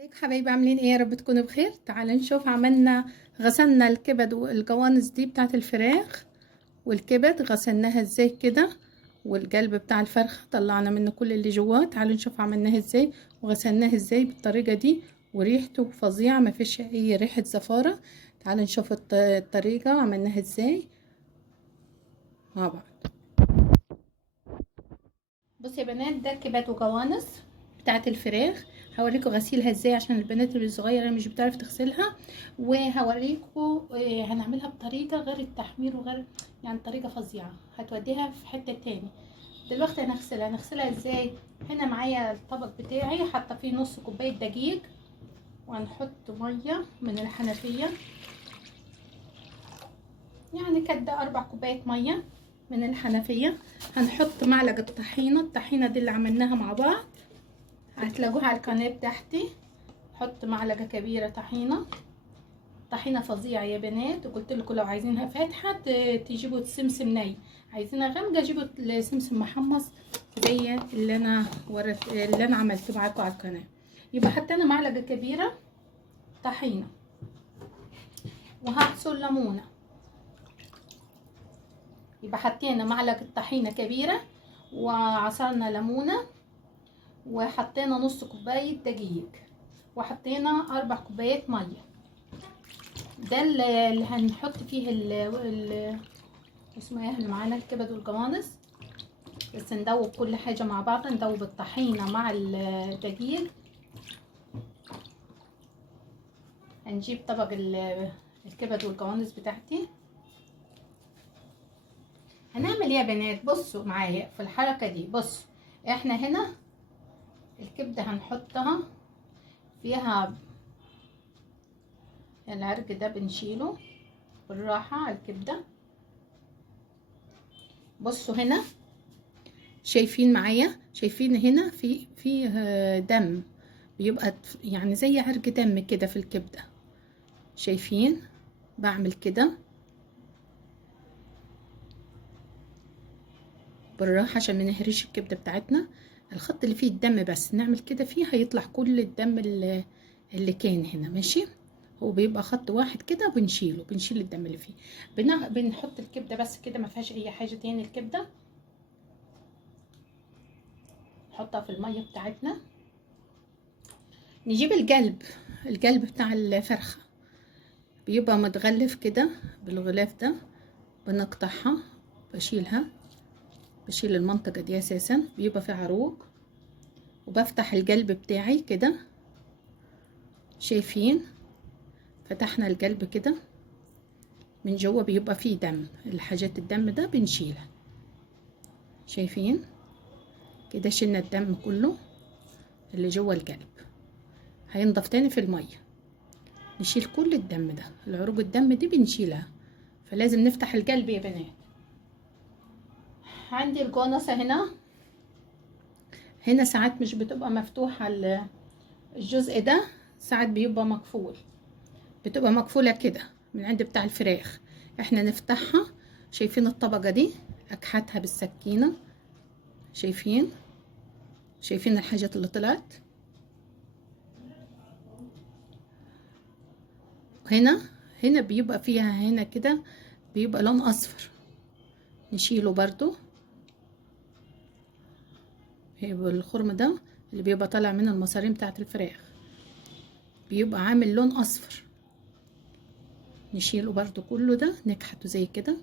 ازيك حبايبي؟ عاملين ايه؟ يا رب تكونوا بخير. تعالوا نشوف. غسلنا الكبد والجوانص دي بتاعت الفراخ، والكبد غسلناها ازاي كده، والقلب بتاع الفرخة طلعنا منه كل اللي جواه. تعالوا نشوف عملناها ازاي وغسلناها ازاي بالطريقة دي، وريحته فظيعة، ما فيش اي ريحة زفارة. تعالوا نشوف الطريقة عملناها ازاي مع بعض. بصوا يا بنات، ده كبد وجوانص بتاعت الفراخ. هوريكم غسيلها ازاي عشان البنات اللي صغيره مش بتعرف تغسلها، وهوريكم هنعملها بطريقه غير التحمير وغير، يعني طريقه فظيعه هتوديها في حته تاني. دلوقتي هنغسلها ازاي. هنا معايا الطبق بتاعي، حاطه فيه نص كوبايه دقيق، وهنحط ميه من الحنفيه، يعني كده 4 كوبايات ميه من الحنفيه. هنحط معلقه طحينه، الطحينه دي اللي عملناها مع بعض، هتلاقوها على القناه بتاعتي. حط معلقه كبيره طحينه، طحينه فظيعه يا بنات. وقلت لكم لو عايزينها فاتحه تجيبوا السمسم ني، عايزينها غامقه جيبوا السمسم محمص زي اللي انا عملته معاكم على القناه. يبقى حطينا معلقه كبيره طحينه، وهعصر ليمونه. يبقى حطينا معلقه طحينه كبيره، وعصرنا ليمونه، وحطينا نص كوبايه دقيق، وحطينا 4 كوبايات ميه. ده اللي هنحط فيه اسمه ايه اللي معانا، الكبد والجوانص. بس ندوب كل حاجه مع بعض، ندوب الطحينه مع الدقيق. هنجيب طبق الكبد والجوانص بتاعتي. هنعمل ايه يا بنات؟ بصوا معايا في الحركه دي. بصوا، احنا هنا الكبده هنحطها فيها، العرق ده بنشيله بالراحه على الكبده. بصوا هنا، شايفين معايا؟ شايفين هنا في دم، بيبقى يعني زي عرق دم كده في الكبده. شايفين؟ بعمل كده بالراحه عشان ما نهرش الكبده بتاعتنا. الخط اللي فيه الدم بس نعمل كده فيه، هيطلع كل الدم اللي كان هنا. ماشي؟ هو بيبقى خط واحد كده، بنشيل الدم اللي فيه. بنحط الكبده بس كده، ما فيهاش اي حاجه تاني. الكبده نحطها في الميه بتاعتنا. نجيب القلب بتاع الفرخه، بيبقى متغلف كده بالغلاف ده. بنقطعها، بشيل المنطقة دي اساسا، بيبقى في عروق. وبفتح القلب بتاعي كده. شايفين؟ فتحنا القلب كده، من جوه بيبقى فيه دم، الحاجات الدم ده بنشيلها. شايفين كده؟ شلنا الدم كله اللي جوه القلب. هينضف تاني في المية. نشيل كل الدم ده، العروق الدم دي بنشيلها. فلازم نفتح القلب يا بنات. عندي الجونصة هنا ساعات مش بتبقى مفتوحة الجزء ده، ساعات بيبقى مقفول، بتبقى مقفولة كده من عند بتاع الفراخ. احنا نفتحها. شايفين الطبقة دي؟ اكحتها بالسكينة. شايفين الحاجات اللي طلعت هنا. هنا بيبقى فيها هنا كده، بيبقى لون اصفر، نشيله برضو. بيبقى الخرم ده اللي بيبقى طالع من المصارين بتاعت الفراخ، بيبقى عامل لون اصفر، نشيله برضو كله ده، نكحته زي كده.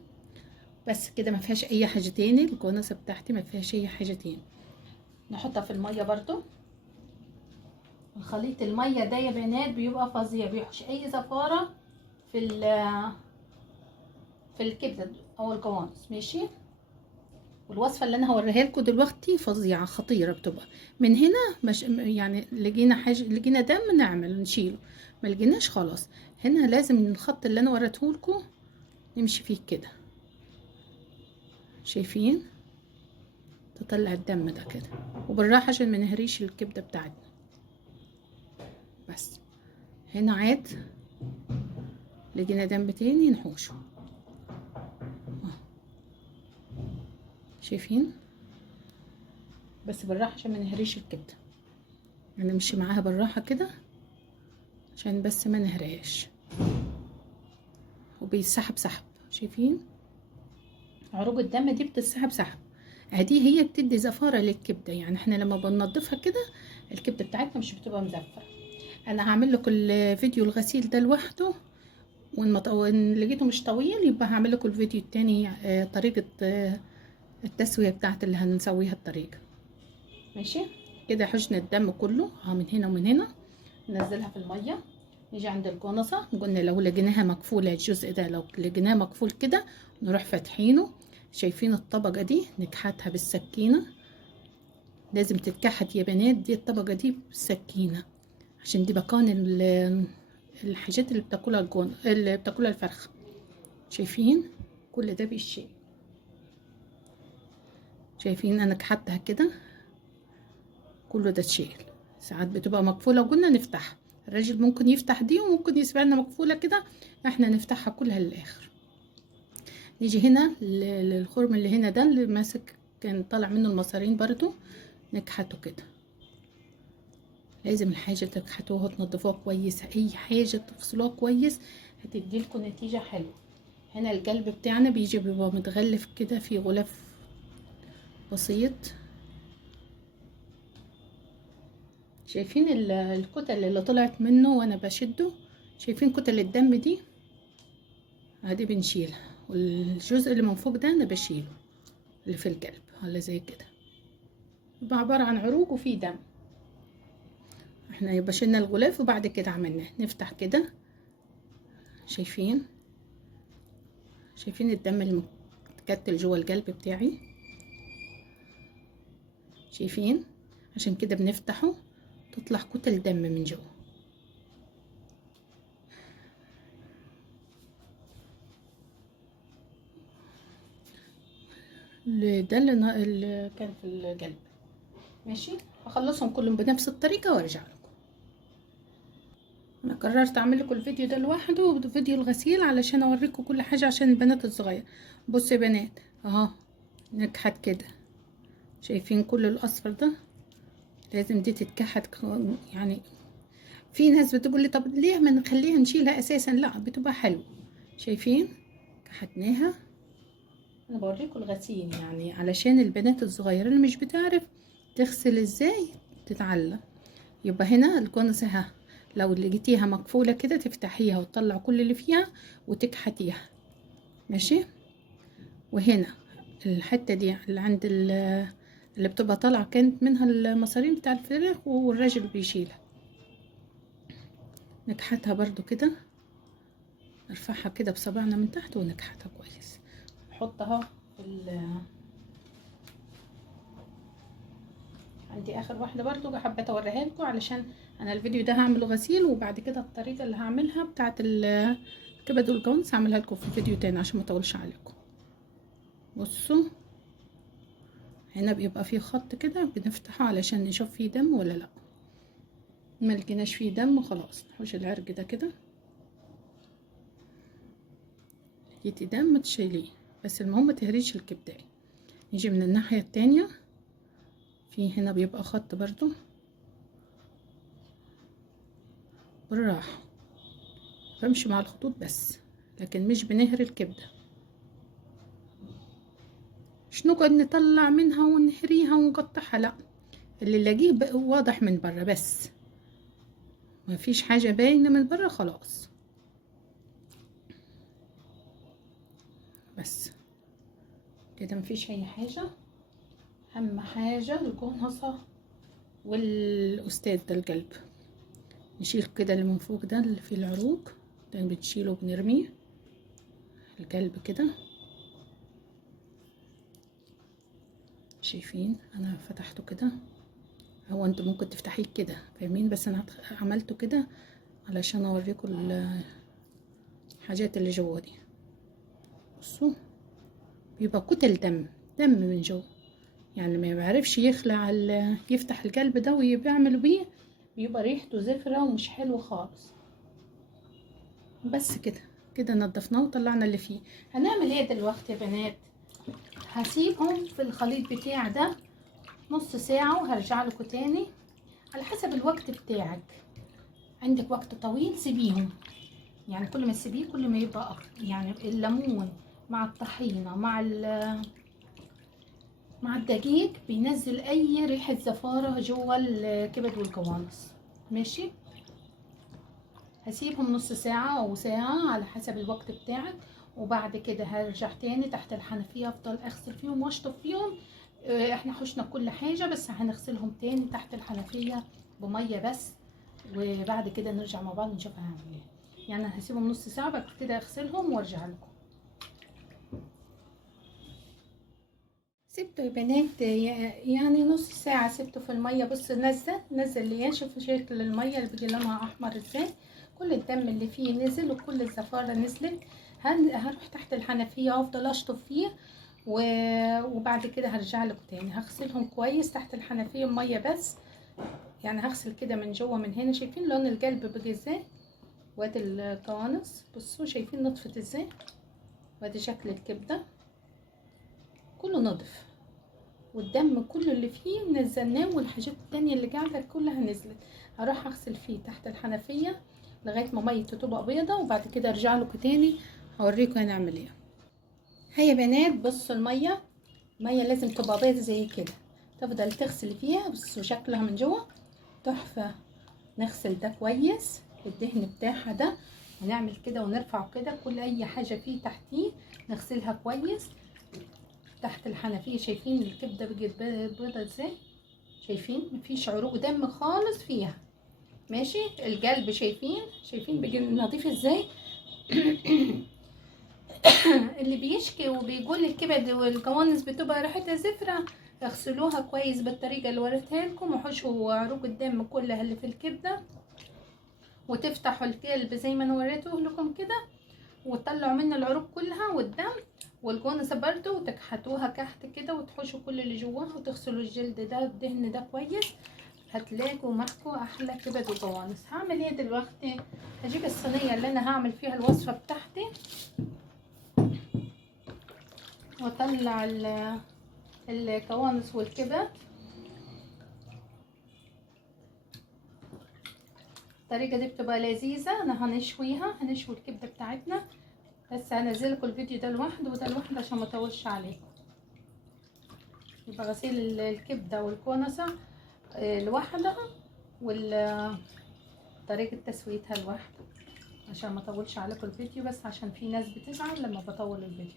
بس كده ما فيهاش اي حاجه تاني. الكناسه بتاعتي ما فيهاش اي حاجه تاني. نحطها في الميه برضو. الخليط الميه ده يا بنات بيبقى فظيع، بيحش اي زفاره في في الكبده او القوانص. ماشي؟ والوصفه اللي انا هوريها لكم دلوقتي فظيعه خطيره بتبقى. من هنا مش يعني لقينا دم نعمل نشيله، ما لقيناش خلاص. هنا لازم الخط اللي انا وريته لكم نمشي فيه كده. شايفين؟ تطلع الدم ده كده، وبالراحه عشان ما نهريش الكبده بتاعتنا. بس هنا عاد لقينا دم تاني نحوشه. شايفين؟ بس بالراحه عشان ما نهريش الكبده، يعني نمشي معاها بالراحه كده. عشان بس ما نهريش. وبيسحب سحب، شايفين عروق الدم دي بتسحب سحب. ادي هي بتدي زفاره للكبده، يعني احنا لما بننضفها كده الكبده بتاعتنا مش بتبقى مزفره. انا هعمل لكم الفيديو الغسيل ده لوحده، وان لقيته مش طويل يبقى هعمل لكم الفيديو التاني طريقه التسويه بتاعت اللي هنسويها الطريقه. ماشي كده حجن الدم كله من هنا ومن هنا ننزلها في الميه. نيجي عند الجنصه، قلنا لو لقيناها مقفوله الجزء ده، لو لقيناه مقفول كده نروح فاتحينه. شايفين الطبقه دي نكحتها بالسكينه، لازم تتكحت يا بنات دي الطبقه دي بالسكينه، عشان دي مكان الحاجات اللي بتاكلها اللي بتاكلها الفرخه. شايفين كل ده بالشيء، شايفين انا كحتها كده كله ده اتشيل. ساعات بتبقى مقفوله وقلنا نفتحها، الراجل ممكن يفتح دي وممكن يسيبها لنا مقفوله كده، احنا نفتحها كلها للاخر. نيجي هنا للخرم اللي هنا ده اللي ماسك كان طالع منه المصارين برضو نكحته كده. لازم الحاجه تكحتوها وتنضفوها كويس، اي حاجه تفصلوها كويس هتديلكم نتيجه حلوه. هنا القلب بتاعنا بيبقى متغلف كده في غلاف بسيط. شايفين الكتل اللي طلعت منه وانا بشده؟ شايفين كتل الدم دي؟ ادي بنشيلها، والجزء اللي من فوق ده انا بشيله اللي في القلب ولا زي كده، يبقى عبارة عن عروق وفيه دم. احنا يبقى شلنا الغلاف وبعد كده عملناه نفتح كده. شايفين الدم اللي متكتل جوه القلب بتاعي؟ شايفين؟ عشان كده بنفتحه تطلع كتل دم من جوه. ده اللي كان في القلب. ماشي هخلصهم كلهم بنفس الطريقه وارجع لكم. انا قررت اعمل لكم الفيديو ده لوحده وفيديو الغسيل علشان اوريكم كل حاجه عشان البنات الصغيره. بصوا يا بنات اهو نكحت كده، شايفين كل الاصفر ده لازم دي تتكحت. يعني في ناس بتقول لي طب ليه ما نخليها نشيلها اساسا؟ لا بتبقى حلوه. شايفين كحتناها. انا بوريكم الغسيل يعني علشان البنات الصغيره اللي مش بتعرف تغسل ازاي تتعلم. يبقى هنا الكنسه ها، لو لقيتيها مقفوله كده تفتحيها وتطلع كل اللي فيها وتكحتيها. ماشي. وهنا الحته دي اللي عند اللي بتبقى طالعه كانت منها المصارين بتاع الفراخ والراجل بيشيلها، نكحتها برضو كده، نرفعها كده بصبعنا من تحت ونكحتها كويس. نحطها في عندي اخر واحده برضو حبيت اوريها لكم علشان انا الفيديو ده هعمله غسيل، وبعد كده الطريقه اللي هعملها بتاعه الكبد والجونس هعملها لكم في فيديو تاني عشان ما اطولش عليكم. بصوا هنا بيبقى فيه خط كده بنفتحه علشان نشوف فيه دم ولا لا. ما لقيناش فيه دم خلاص نحوش العرق ده كده. لقيتي دم تشيليه، بس المهم متهريش الكبده. نيجي من الناحيه التانية، في هنا بيبقى خط برضو بالراحه، بمشي مع الخطوط بس لكن مش بنهري الكبده، مش نقعد نطلع منها ونهريها ونقطعها، لا اللي نلاقيه واضح من بره بس، ما فيش حاجه باينه من بره خلاص. بس كده مفيش اي حاجه. اهم حاجه الجنصه والاستاذ ده القلب، نشيل كده اللي من فوق ده اللي فيه العروق ده بنشيله وبنرميه. القلب كده شايفين انا فتحته كده، هو انتوا ممكن تفتحيه كده فاهمين، بس انا عملته كده علشان اوريكم الحاجات اللي جوه دي. بصوا بيبقى كتل دم من جوه، يعني ما يعرفش يخلع يفتح القلب ده ويعمل بيه، بيبقى ريحته زفرة ومش حلو خالص. بس كده نضفناه وطلعنا اللي فيه. هنعمل ايه دلوقتي يا بنات؟ هسيبهم في الخليط بتاع ده نص ساعة وهرجع لكم تاني على حسب الوقت بتاعك. عندك وقت طويل سيبيهم، يعني كل ما تسيبيه كل ما يبقى اكتر. يعني الليمون مع الطحينه مع الدقيق بينزل اي ريحه زفاره جوه الكبد والقوانص. ماشي، هسيبهم نص ساعه او ساعه على حسب الوقت بتاعك، وبعد كده هرجع تاني تحت الحنفيه، افضل اغسل فيهم واشطف فيهم. احنا حشنا كل حاجه، بس هنغسلهم تاني تحت الحنفيه بميه بس، وبعد كده نرجع مع بعض نشوف هعمل ايه. يعني هسيبهم نص ساعه بعد كده اغسلهم وارجع لكم. سبته يا بنات يعني نص ساعة سبته في المية. بص نزل لي، شوفوا شكل المية اللي بيجي لونها احمر ازاي، كل الدم اللي فيه نزل وكل الزفارة نزلت. هروح تحت الحنفية وافضل اشطف فيه وبعد كده هرجع لكم تاني هغسلهم كويس تحت الحنفية بمية بس. يعني هغسل كده من جوه من هنا، شايفين لون القلب بقى ازاي، وادي القوانص بصوا شايفين نطفت ازاي، وادي شكل الكبدة كله نضف، والدم كله اللي فيه نزلناه، والحاجات التانية اللي قاعدة كلها نزلت. هروح اغسل فيه تحت الحنفية لغاية ما ميته تبقى بيضة، وبعد كده ارجع لكم تاني هوريكم هنعمل ايه. هيا بنات بصوا المية لازم تبقى بيضة زي كده، تفضل تغسل فيها. بصوا شكلها من جوه تحفة. نغسل ده كويس الدهن بتاعها ده، ونعمل كده ونرفعه كده، كل اي حاجة فيه تحتيه نغسلها كويس تحت الحنفية. شايفين الكبدة بقت بيضة ازاي، شايفين مفيش عروق دم خالص فيها. ماشي، القلب شايفين بقى نظيف ازاي. اللي بيشكي وبيقول الكبد والقوانص بتبقى ريحتها زفرة، اغسلوها كويس بالطريقة اللي وريتها لكم، وحشوا عروق الدم كلها اللي في الكبدة، وتفتحوا القلب زي ما انا وريته لكم كده، وتطلعوا منه العروق كلها والدم والقوانص برده، وتكحتوها كحت كده وتحشوا كل اللي جواها، وتغسلوا الجلد ده الدهن ده كويس، هتلاقوا معكوا احلى كبد وقوانص. هعمل ايه دلوقتي؟ هجيب الصينيه اللي انا هعمل فيها الوصفه بتاعتي، واطلع القوانص والكبد. الطريقه دي بتبقى لذيذه. انا هنشوي الكبده بتاعتنا، بس هنزلكم الفيديو ده لوحده وده لوحده عشان ما اطولش عليكم. يبقى غسيل الكبده والكونسه لوحدها، طريقه تسويتها لوحده، عشان ما اطولش عليكم الفيديو، بس عشان في ناس بتزعل لما بطول الفيديو.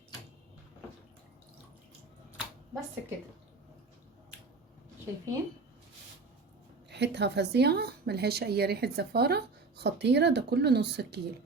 بس كده شايفين ريحتها فظيعه، ملهاش اي ريحه زفاره، خطيره. ده كله نص كيلو.